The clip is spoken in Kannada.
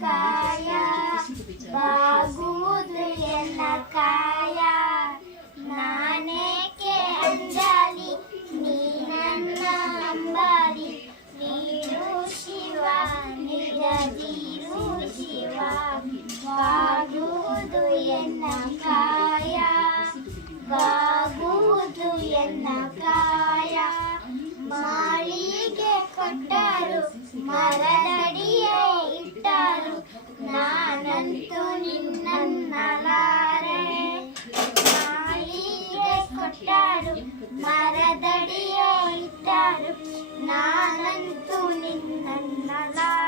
ಕಾಯ ಬಾಗುವುದು ಎನ್ನ ಕಾಯ ನಾನೇಕೆ ಅಂಜಾಲಿ ನೀ ನನ್ನ ಅಂಬಾರಿ ನೀರು ಶಿವ ನಿಜದೀರು ಶಿವ ಬಾಗುವುದು ಎನ್ನ ಕಾಯ ಬಾಗುವುದು ಎನ್ನ ಕಾಯ ಮಾಳಿಗೆ ಕೊಟ್ಟರು ಮರದಡಿಯೇ ಇಟ್ಟರು ನಾನಂತೂ ನಿನ್ನನ್ನಲಾರೆ ಮಾಳಿಗೆ ಕೊಟ್ಟರು ಮರದಡಿಯೇ ಇಟ್ಟರು ನಾನಂತೂ ನಿನ್ನನ್ನಲಾರೆ